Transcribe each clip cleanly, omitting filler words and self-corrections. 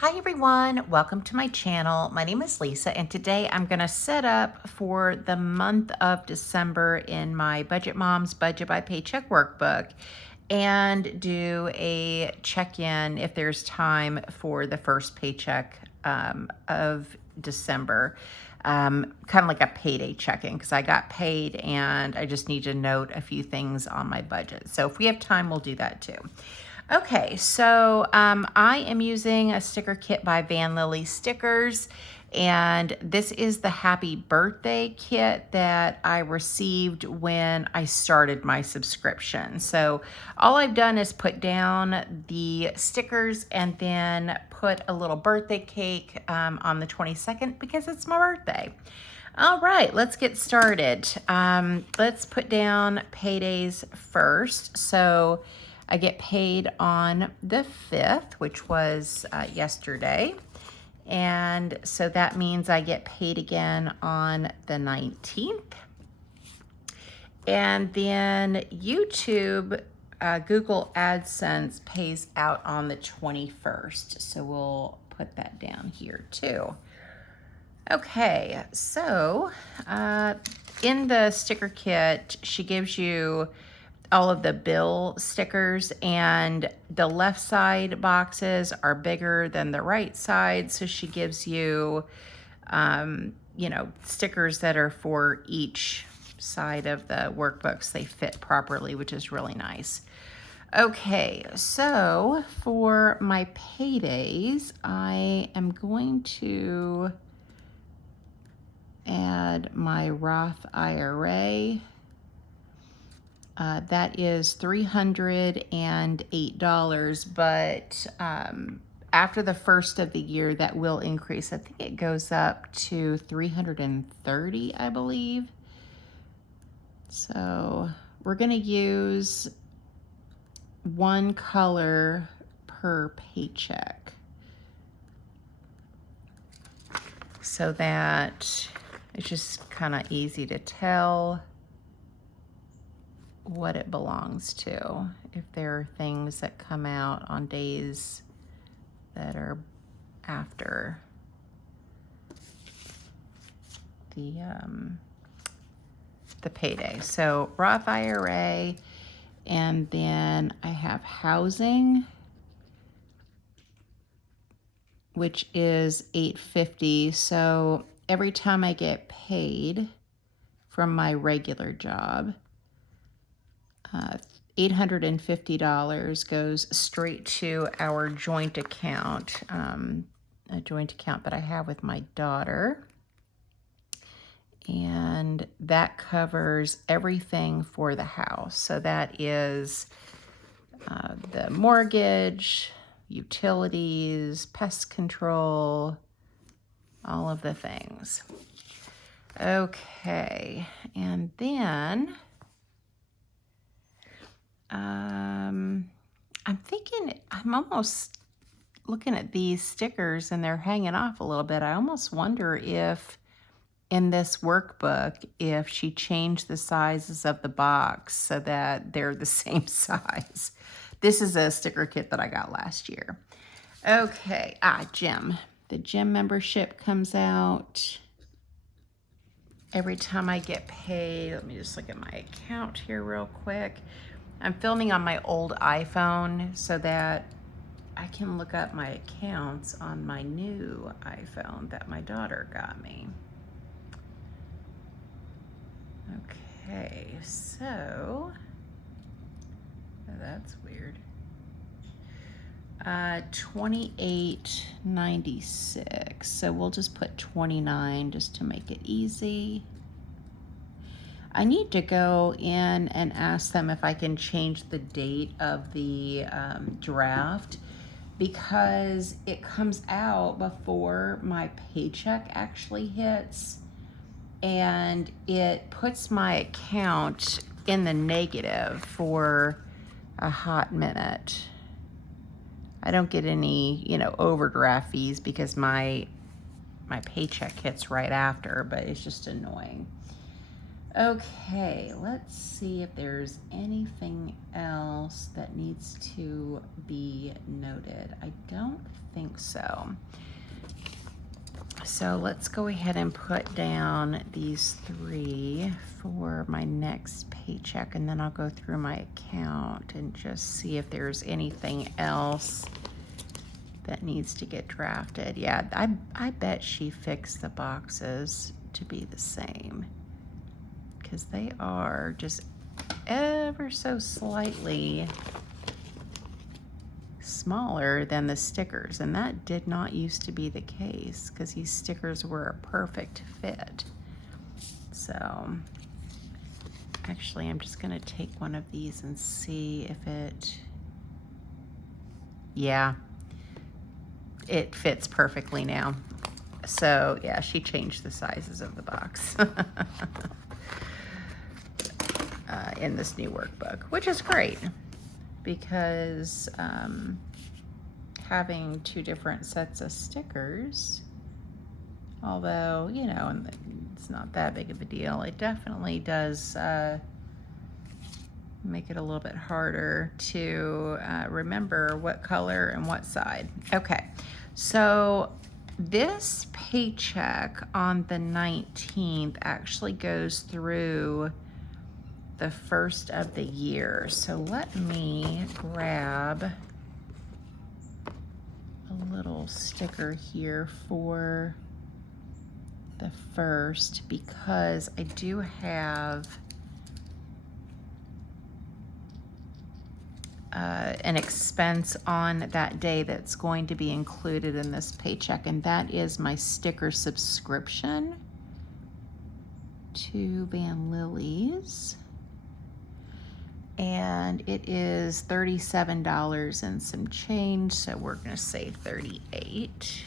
Hi everyone, welcome to my channel. My name is Lisa and today I'm going to set up for the month of December in my Budget Moms Budget by Paycheck workbook and do a check-in if there's time for the first paycheck of December. Kind of like a payday check-in because I got paid and I just need to note a few things on my budget. So if we have time, we'll do that too. Okay, so I am using a sticker kit by Van Lily Stickers, and this is the Happy Birthday kit that I received when I started my subscription. So all I've done is put down the stickers and then put a little birthday cake on the 22nd because it's my birthday. All right, let's get started. Let's put down paydays first. So I get paid on the 5th, which was yesterday. And so that means I get paid again on the 19th. And then YouTube, Google AdSense pays out on the 21st. So we'll put that down here too. Okay, so in the sticker kit, she gives you all of the bill stickers, and the left side boxes are bigger than the right side. So she gives you, stickers that are for each side of the workbooks. They fit properly, which is really nice. Okay, so for my paydays, I am going to add my Roth IRA. That is $308, but after the first of the year, that will increase. I think it goes up to $330, I believe. So we're going to use one color per paycheck so that it's just kind of easy to tell what it belongs to. If there are things that come out on days that are after the payday. So Roth IRA, and then I have housing, which is $850. So every time I get paid from my regular job, $850 goes straight to our joint account, a joint account that I have with my daughter. And that covers everything for the house. So that is the mortgage, utilities, pest control, all of the things. Okay, and then I'm thinking, I'm almost looking at these stickers and they're hanging off a little bit. I almost wonder if in this workbook, if she changed the sizes of the box so that they're the same size. This is a sticker kit that I got last year. Okay, gym. The gym membership comes out every time I get paid. Let me just look at my account here real quick. I'm filming on my old iPhone so that I can look up my accounts on my new iPhone that my daughter got me. Okay, so that's weird. 28.96. So we'll just put 29 just to make it easy. I need to go in and ask them if I can change the date of the draft, because it comes out before my paycheck actually hits, and it puts my account in the negative for a hot minute. I don't get any, overdraft fees because my paycheck hits right after, but it's just annoying. Okay, let's see if there's anything else that needs to be noted. I don't think So let's go ahead and put down these 3 for my next paycheck, and then I'll go through my account and just see if there's anything else that needs to get drafted. Yeah, I bet she fixed the boxes to be the same, because they are just ever so slightly smaller than the stickers, and that did not used to be the case, because these stickers were a perfect fit. So actually, I'm just gonna take one of these and see if it, yeah, it fits perfectly now. So yeah, she changed the sizes of the box in this new workbook, which is great, because having 2 different sets of stickers, although, you know, and it's not that big of a deal, it definitely does make it a little bit harder to remember what color and what side. Okay, so this paycheck on the 19th actually goes through the first of the year. So let me grab a little sticker here for the first, because I do have an expense on that day that's going to be included in this paycheck, and that is my sticker subscription to Van Lilly's. And it is $37 and some change, so we're gonna say 38.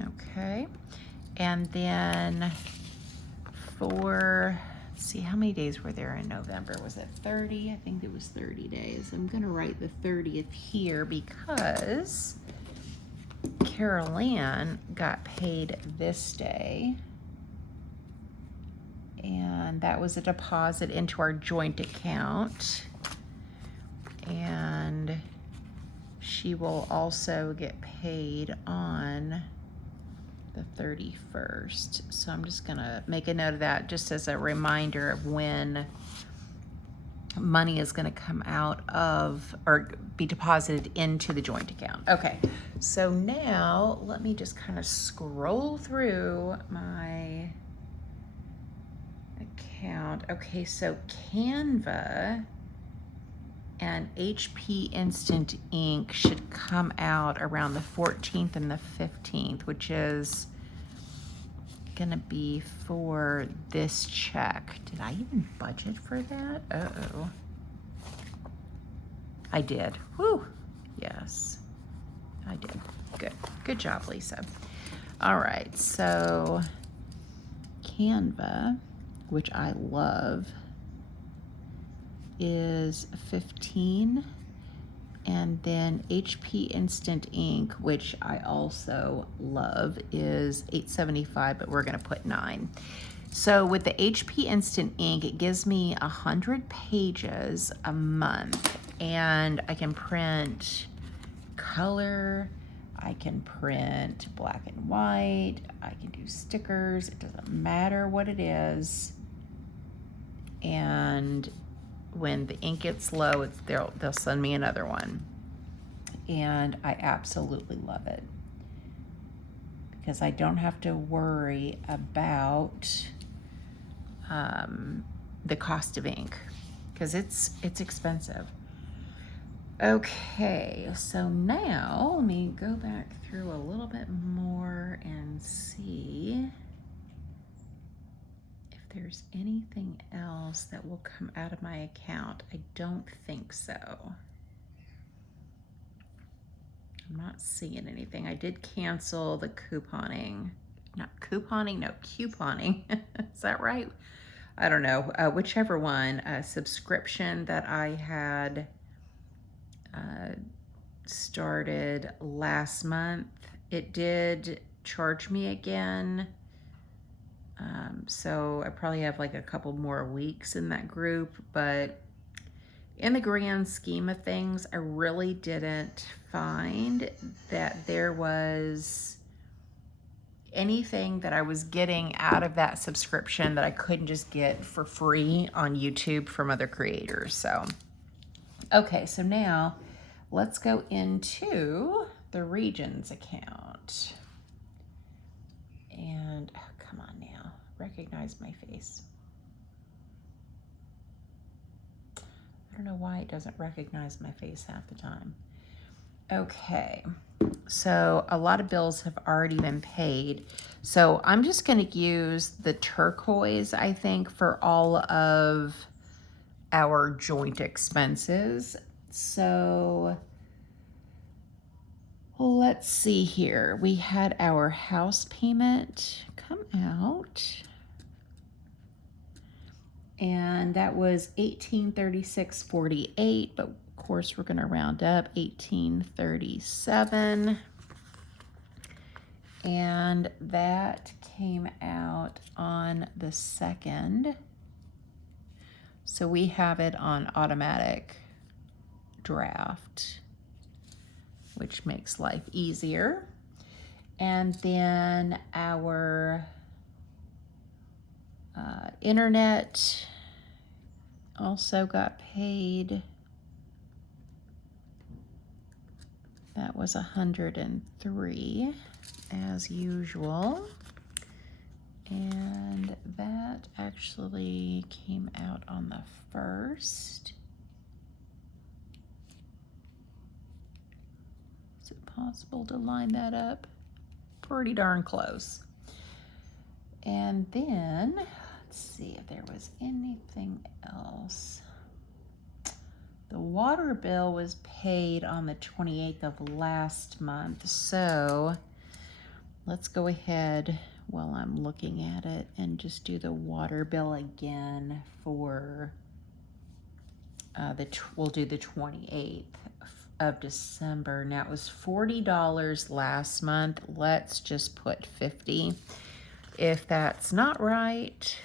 Okay, and then for, let's see, how many days were there in November? Was it 30? I think it was 30 days. I'm gonna write the 30th here because Carol Ann got paid this day, and that was a deposit into our joint account, and she will also get paid on the 31st. So I'm just gonna make a note of that just as a reminder of when money is gonna come out of, or be deposited into the joint account. Okay, so now let me just kind of scroll through my account. Okay, so Canva and HP Instant Ink should come out around the 14th and the 15th, which is gonna be for this check. Did I even budget for that? Uh-oh. I did. Whew. Yes, I did. Good. Good job, Lisa. All right, so Canva, which I love, is 15, and then HP Instant Ink, which I also love, is 875, but we're gonna put 9. So with the HP Instant Ink, it gives me 100 pages a month, and I can print color, I can print black and white, I can do stickers, it doesn't matter what it is. And when the ink gets low, they'll send me another one. And I absolutely love it, because I don't have to worry about the cost of ink, because it's expensive. Okay, so now let me go back through a little bit more and see if there's anything else that will come out of my account. I don't think so. I'm not seeing anything. I did cancel the couponing. Not couponing, no, couponing. Is that right? I don't know. Whichever one, subscription that I had started last month. It did charge me again So I probably have like a couple more weeks in that group, but in the grand scheme of things, I really didn't find that there was anything that I was getting out of that subscription that I couldn't just get for free on YouTube from other creators. So, okay, so now let's go into the Regions account. And, oh, come on now, recognize my face. I don't know why it doesn't recognize my face half the time. Okay, so a lot of bills have already been paid. So I'm just going to use the turquoise, I think, for all of our joint expenses. So let's see here. We had our house payment come out, and that was $1836.48, but of course we're going to round up, $1837. And that came out on the 2nd. So we have it on automatic draft, which makes life easier. And then our internet also got paid. That was $103 as usual. And that actually came out on the 1st. Is it possible to line that up? Pretty darn close. And then, let's see if there was anything else. The water bill was paid on the 28th of last month. So let's go ahead while I'm looking at it and just do the water bill again for we'll do the 28th of December. Now it was $40 last month. Let's just put 50. If that's not right,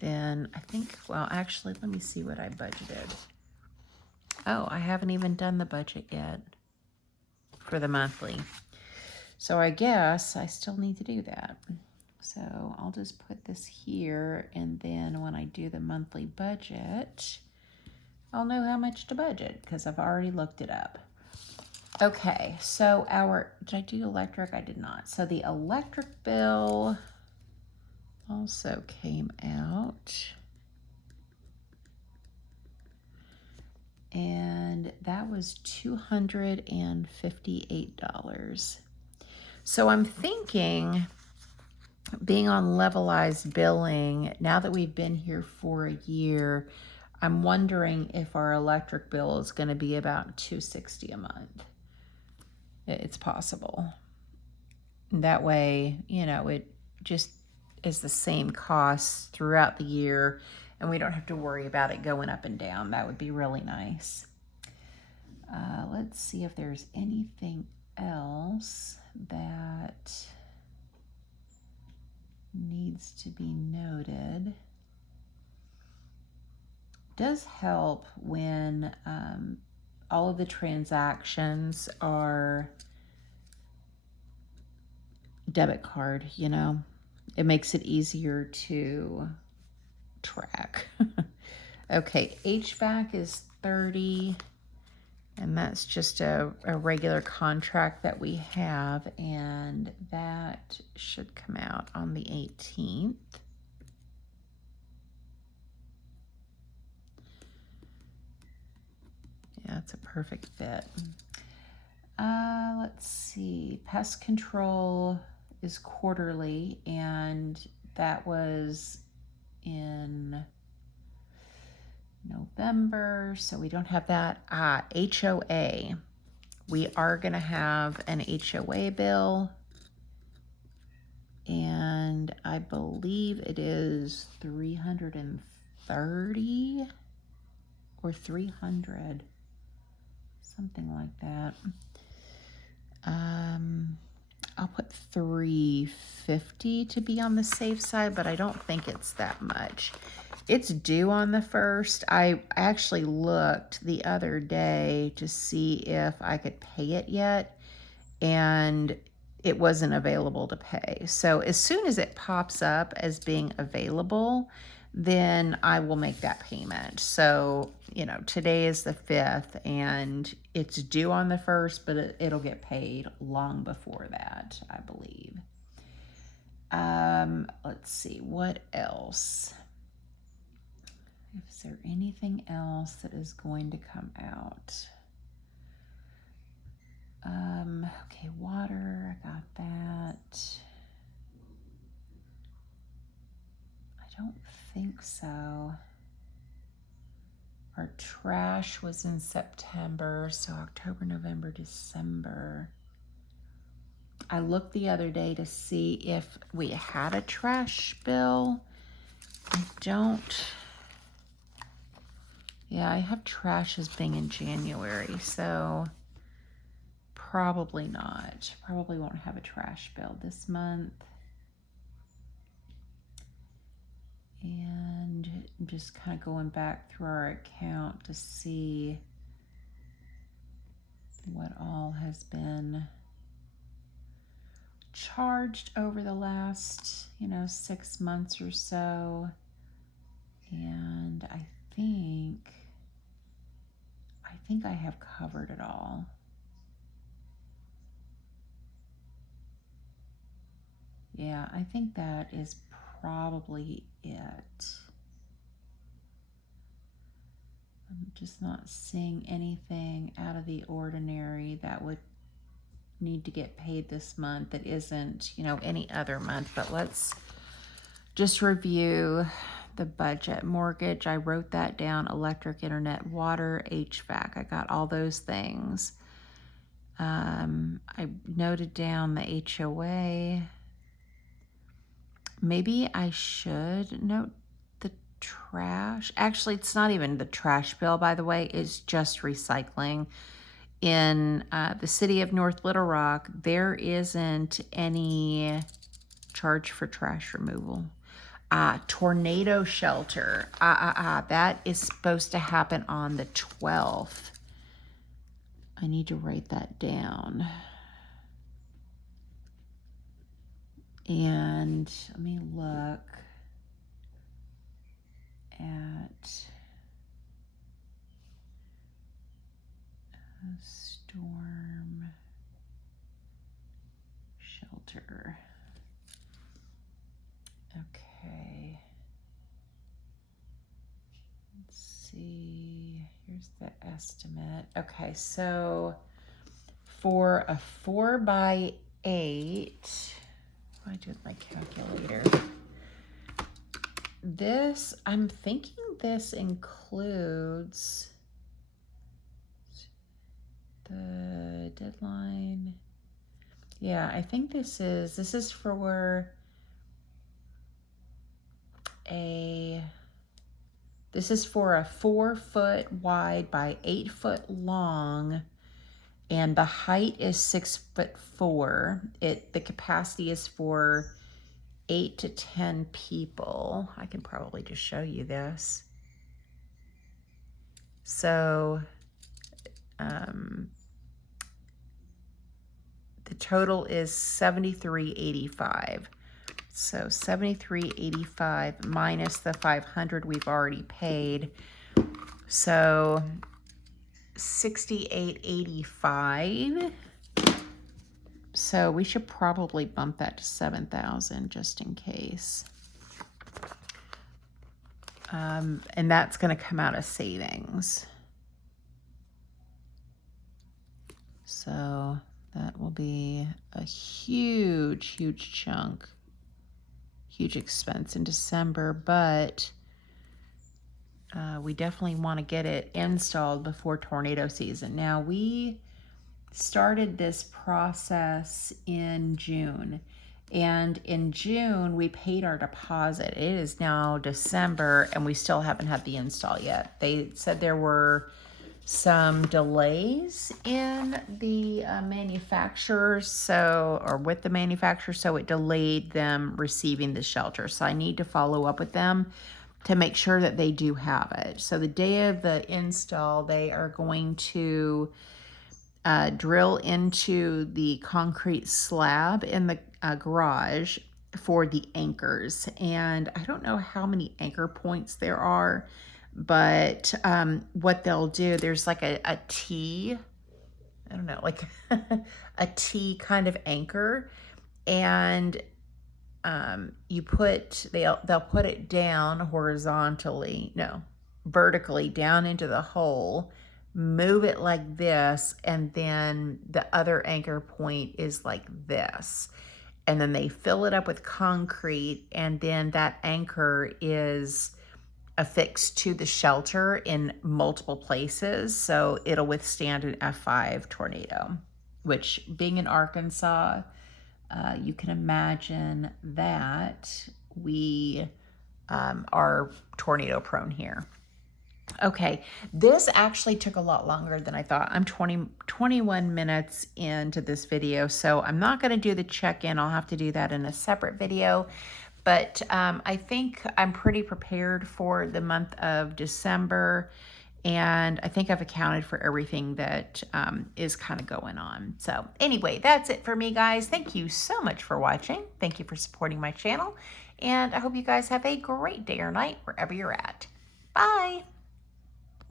then I think, well, actually, let me see what I budgeted. Oh, I haven't even done the budget yet for the monthly. So I guess I still need to do that. So I'll just put this here, and then when I do the monthly budget, I'll know how much to budget because I've already looked it up. Okay, so did I do electric? I did not. So the electric bill also came out. And that was $258. So I'm thinking, being on levelized billing, now that we've been here for a year, I'm wondering if our electric bill is going to be about $260 a month. It's possible. And that way, you know, it just is the same cost throughout the year, and we don't have to worry about it going up and down. That would be really nice. Let's see if there's anything else that needs to be noted. It does help when all of the transactions are debit card, you know. It makes it easier to track. Okay, HVAC is $30, and that's just a regular contract that we have, and that should come out on the 18th. Yeah, it's a perfect fit. Let's see, pest control is quarterly, and that was in November, so we don't have that. HOA. We are going to have an HOA bill, and I believe it is $330 or $300, something like that. I'll put $350 to be on the safe side, but I don't think it's that much. It's due on the 1st. I actually looked the other day to see if I could pay it yet, and it wasn't available to pay. So as soon as it pops up as being available, then I will make that payment. So, you know, today is the 5th and it's due on the 1st, but it'll get paid long before that, I believe. Let's see, what else? Is there anything else that is going to come out? Okay, water, I got that. I don't think so. Our trash was in September, so October, November, December. I looked the other day to see if we had a trash bill. I don't. Yeah, I have trash as being in January, so probably not. Probably won't have a trash bill this month. And I'm just kind of going back through our account to see what all has been charged over the last, 6 months or so. And I think I have covered it all. Yeah, I think that is probably it. I'm just not seeing anything out of the ordinary that would need to get paid this month that isn't, any other month. But let's just review the budget. Mortgage, I wrote that down. Electric, internet, water, HVAC. I got all those things. I noted down the HOA. Maybe I should note the trash. Actually, it's not even the trash bill, by the way. It's just recycling. In the city of North Little Rock, there isn't any charge for trash removal. Tornado shelter. That is supposed to happen on the 12th. I need to write that down. And let me look at a storm shelter. Okay. Let's see. Here's the estimate. Okay, so for a 4x8, I did my calculator. I'm thinking this includes the deadline. Yeah, I think this is for a 4-foot wide by 8-foot long, and the height is 6'4". The capacity is for 8 to 10 people. I can probably just show you this. So the total is $73.85. So $73.85 minus the $500 we've already paid. So $68.85. So we should probably bump that to $7,000 just in case. And that's going to come out of savings. So that will be a huge, huge chunk, huge expense in December, but we definitely want to get it installed before tornado season. Now, we started this process in June, and in June we paid our deposit. It is now December and we still haven't had the install yet. They said there were some delays in the manufacturers, or with the manufacturer, so it delayed them receiving the shelter. So I need to follow up with them to make sure that they do have it. So the day of the install, they are going to drill into the concrete slab in the garage for the anchors. And I don't know how many anchor points there are, but what they'll do, there's like a T, I don't know, like a T kind of anchor, and they'll put it down vertically down into the hole, move it like this, and then the other anchor point is like this. And then they fill it up with concrete, and then that anchor is affixed to the shelter in multiple places, so it'll withstand an F5 tornado, which, being in Arkansas, you can imagine that we are tornado prone here. Okay, this actually took a lot longer than I thought. I'm 21 minutes into this video, so I'm not going to do the check-in. I'll have to do that in a separate video. But I think I'm pretty prepared for the month of December, and I think I've accounted for everything that is kind of going on. So anyway, that's it for me, guys. Thank you so much for watching. Thank you for supporting my channel, and I hope you guys have a great day or night wherever you're at. Bye.